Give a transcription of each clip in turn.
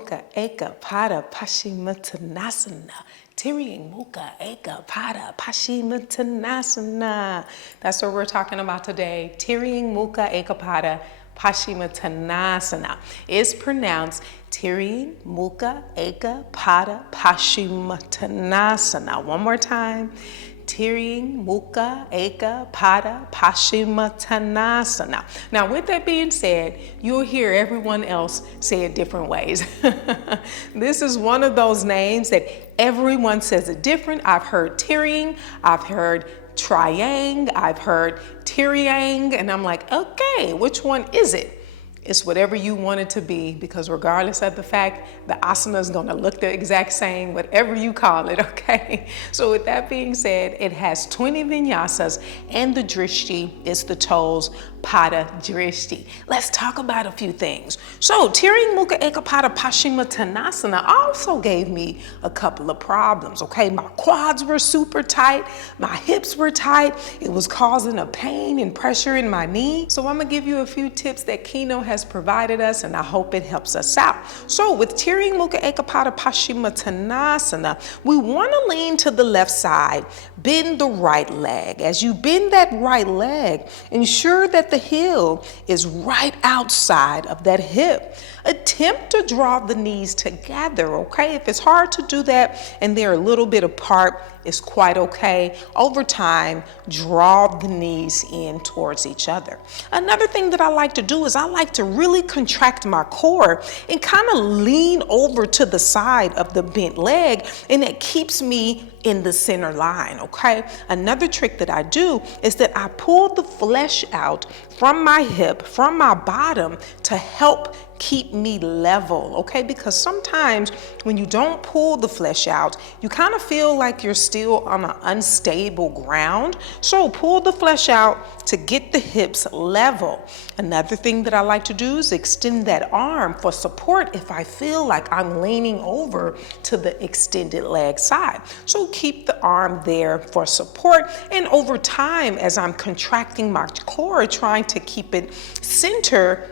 Mukha Ekapada Paschimattanasana. Tiryang Mukha Ekapada Paschimattanasana. That's what we're talking about today. Tiryang Mukha Ekapada Paschimattanasana. It's pronounced Tiryang Mukha Ekapada Paschimattanasana. One more time. Tiryang Mukha Ekapada Paschimattanasana. Now, with that being said, you'll hear everyone else say it different ways. This is one of those names that everyone says it different. I've heard Triang, I've heard Triang, I've heard Triang, and I'm like, okay, which one is it? It's whatever you want it to be, because regardless of the fact, the asana is going to look the exact same, whatever you call it, okay? So with that being said, it has 20 vinyasas, and the drishti is the toes, Padha Drishti. Let's talk about a few things. So Tiryang Mukha Ekapada Paschimattanasana also gave me a couple of problems, okay? My quads were super tight, my hips were tight, it was causing a pain and pressure in my knee. So I'm gonna give you a few tips that Kino has provided us, and I hope it helps us out. So with Tiryang Mukha Ekapada Paschimattanasana, we want to lean to the left side, bend the right leg. As you bend that right leg, ensure that the heel is right outside of that hip. Attempt to draw the knees together, okay? If it's hard to do that and they're a little bit apart, it's quite okay. Over time, draw the knees in towards each other. Another thing that I like to do is I like to really contract my core and kind of lean over to the side of the bent leg, and it keeps me in the center line, okay? Another trick that I do is that I pull the flesh out from my hip, from my bottom, to help keep me level, okay? Because sometimes when you don't pull the flesh out, you kind of feel like you're still on an unstable ground. So pull the flesh out to get the hips level. Another thing that I like to do is extend that arm for support if I feel like I'm leaning over to the extended leg side. So keep the arm there for support, and over time, as I'm contracting my core, trying to keep it center,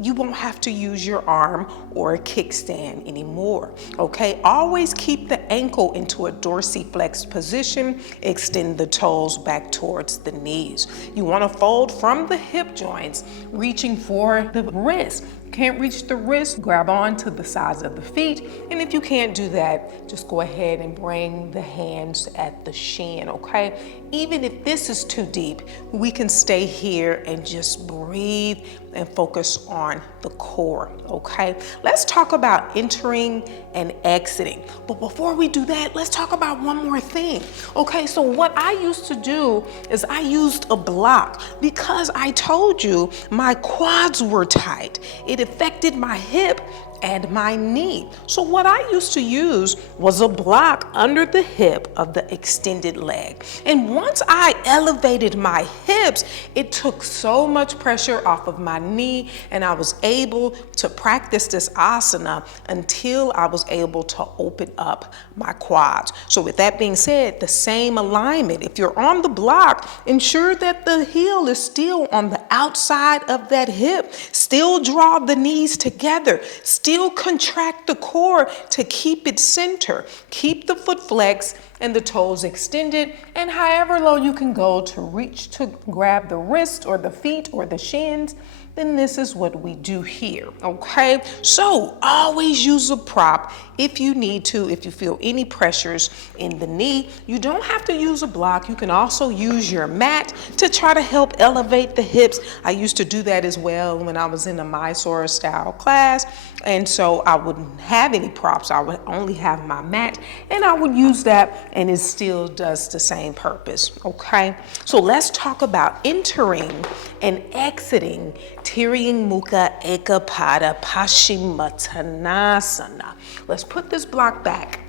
you won't have to use your arm or a kickstand anymore, okay? Always keep the ankle into a dorsiflex position. Extend the toes back towards the knees. You want to fold from the hip joints, reaching for the wrist. Can't reach the wrist, grab on to the sides of the feet. And if you can't do that, just go ahead and bring the hands at the shin, okay? Even if this is too deep, we can stay here and just breathe and focus on the core, okay? Let's talk about entering and exiting. But before we do that, let's talk about one more thing, okay? So what I used to do is I used a block because I told you my quads were tight. It affected my hip and my knee. So what I used to use was a block under the hip of the extended leg. And once I elevated my hips, it took so much pressure off of my knee, and I was able to practice this asana until I was able to open up my quads. So with that being said, the same alignment. If you're on the block, ensure that the heel is still on the outside of that hip. Still draw the knees together. Still contract the core to keep it center. Keep the foot flexed and the toes extended, and however low you can go to reach to grab the wrist or the feet or the shins, then this is what we do here, okay? So always use a prop if you need to, if you feel any pressures in the knee. You don't have to use a block. You can also use your mat to try to help elevate the hips. I used to do that as well when I was in a Mysore style class, and so I wouldn't have any props. I would only have my mat, and I would use that, and it still does the same purpose, okay? So let's talk about entering and exiting Tiryang Mukha Ekapada Paschimattanasana. Let's put this block back,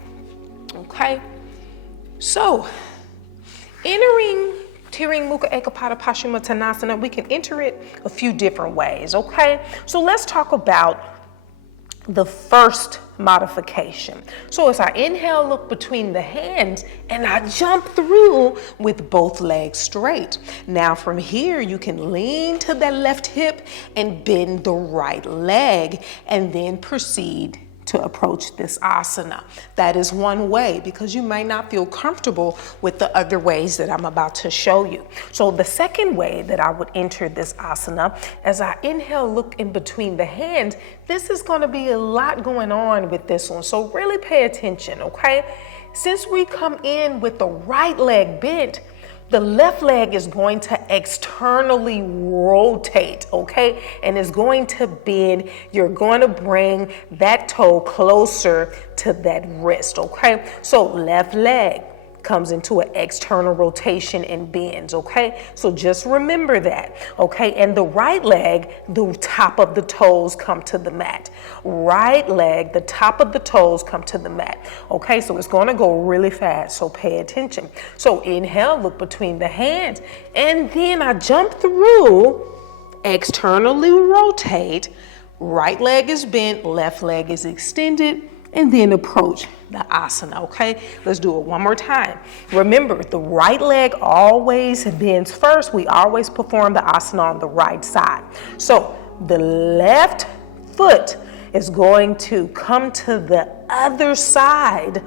okay? So, entering Tiryang Mukha Ekapada Paschimattanasana, we can enter it a few different ways, okay? So let's talk about the first modification. So as I inhale, look between the hands, and I jump through with both legs straight. Now from here, you can lean to that left hip and bend the right leg, and then proceed to approach this asana. That is one way, because you might not feel comfortable with the other ways that I'm about to show you. So the second way that I would enter this asana, as I inhale, look in between the hands, this is going to be a lot going on with this one. So really pay attention, okay? Since we come in with the right leg bent, the left leg is going to externally rotate, okay? And is going to bend. You're going to bring that toe closer to that wrist, okay? So left leg comes into an external rotation and bends, okay? So just remember that, okay? And the right leg, the top of the toes come to the mat. Right leg, the top of the toes come to the mat, okay? So it's gonna go really fast, so pay attention. So inhale, look between the hands, and then I jump through, externally rotate, right leg is bent, left leg is extended, and then approach the asana, okay? Let's do it one more time. Remember, the right leg always bends first. We always perform the asana on the right side. So the left foot is going to come to the other side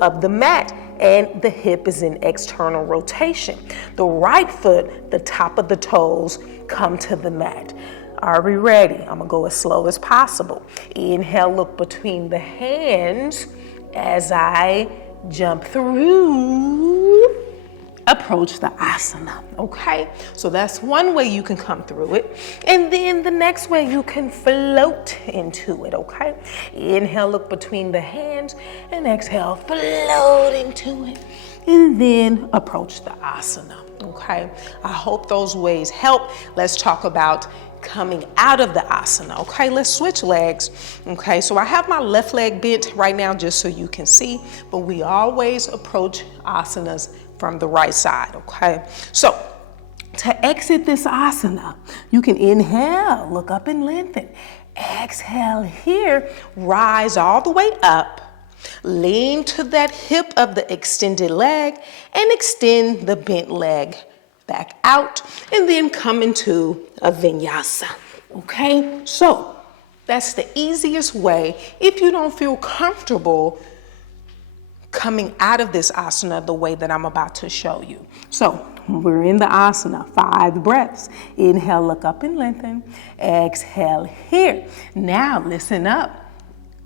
of the mat, and the hip is in external rotation. The right foot, the top of the toes, come to the mat. Are we ready? I'm gonna go as slow as possible. Inhale, look between the hands as I jump through, approach the asana, okay? So that's one way you can come through it. And then the next way you can float into it, okay? Inhale, look between the hands, and exhale, float into it. And then approach the asana, okay? I hope those ways help. Let's talk about coming out of the asana, okay? Let's switch legs, okay? So I have my left leg bent right now just so you can see, but we always approach asanas from the right side, okay? So to exit this asana, you can inhale, look up and lengthen. Exhale here, rise all the way up, lean to that hip of the extended leg and extend the bent leg back out, and then come into a vinyasa, okay? So that's the easiest way if you don't feel comfortable coming out of this asana the way that I'm about to show you. So we're in the asana, 5 breaths. Inhale, look up and lengthen. Exhale here. Now listen up.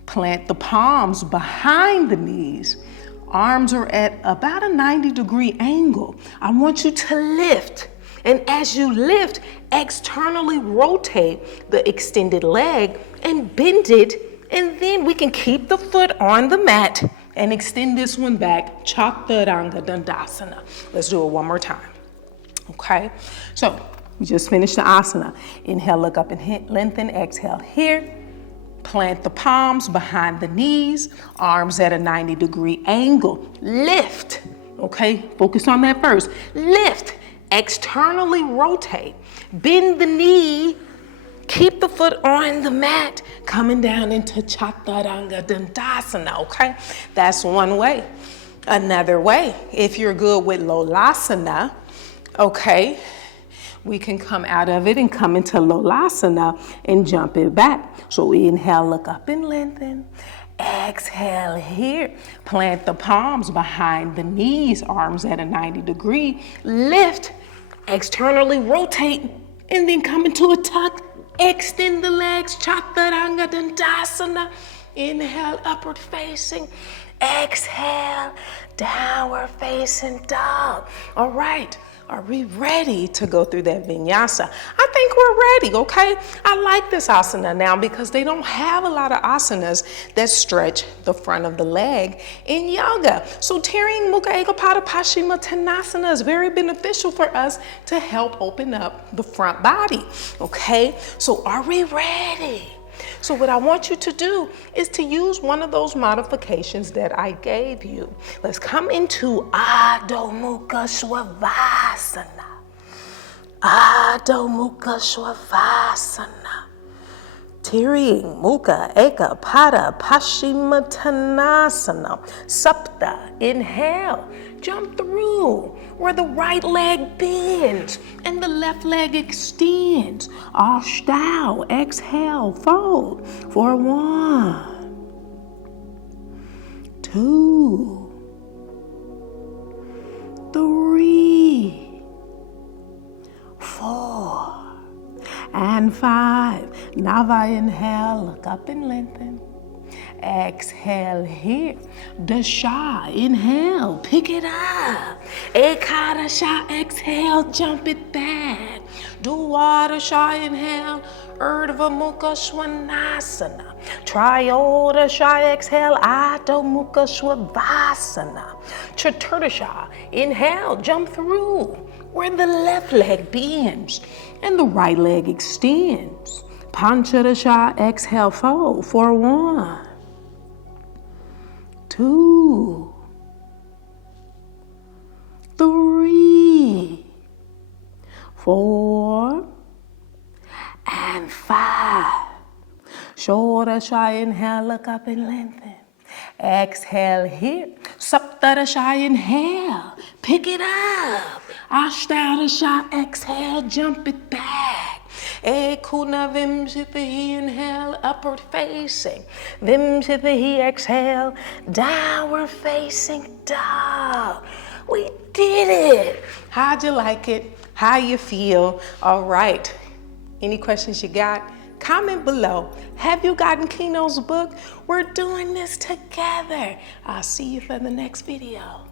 Plant the palms behind the knees. Arms are at about a 90-degree angle. I want you to lift. And as you lift, externally rotate the extended leg and bend it. And then we can keep the foot on the mat and extend this one back. Chaturanga Dandasana. Let's do it one more time. Okay? So we just finished the asana. Inhale, look up and lengthen. Exhale here. Plant the palms behind the knees, arms at a 90-degree angle. Lift, okay? Focus on that first. Lift, externally rotate. Bend the knee, keep the foot on the mat, coming down into Chaturanga Dandasana, okay? That's one way. Another way, if you're good with Lolasana, okay, we can come out of it and come into Lolasana and jump it back. So inhale, look up and lengthen. Exhale here. Plant the palms behind the knees, arms at a 90-degree. Lift, externally rotate, and then come into a tuck. Extend the legs, Chaturanga Dandasana. Inhale, upward facing. Exhale, downward facing dog. All right. Are we ready to go through that vinyasa? I think we're ready, okay? I like this asana now because they don't have a lot of asanas that stretch the front of the leg in yoga. So Tiryang Mukha Ekapada Paschimattanasana is very beneficial for us to help open up the front body, okay? So are we ready? So what I want you to do is to use one of those modifications that I gave you. Let's come into Adho Mukha Shavasana. Adho Mukha Shavasana. Tiryang Mukha Ekapada Paschimattanasana. Sapta Inhale. Jump through where the right leg bends and the left leg extends. Astau Exhale. Fold for 1, 2, 3, 4, and 5. Nava Inhale, look up and lengthen. Exhale here. Dasa Inhale, pick it up. Ekadasa Exhale, jump it back. Duadasa Inhale, Urdhva Mukha Svanasana. Trayodasa Exhale, Astau Exhale. Chaturanga, inhale, jump through where the left leg bends and the right leg extends. Pancadasa Exhale, fold for 1, 2, 3, 4, and 5. Sodasa Inhale, look up and lengthen. Exhale here. Saptadasa Inhale, pick it up. Ashtanga Exhale, jump it back. Ekuna Vinyasa Inhale, upward facing. Vinyasa Exhale, downward facing dog. We did it. How'd you like it? How you feel? All right. Any questions you got? Comment below. Have you gotten Keno's book? We're doing this together. I'll see you for the next video.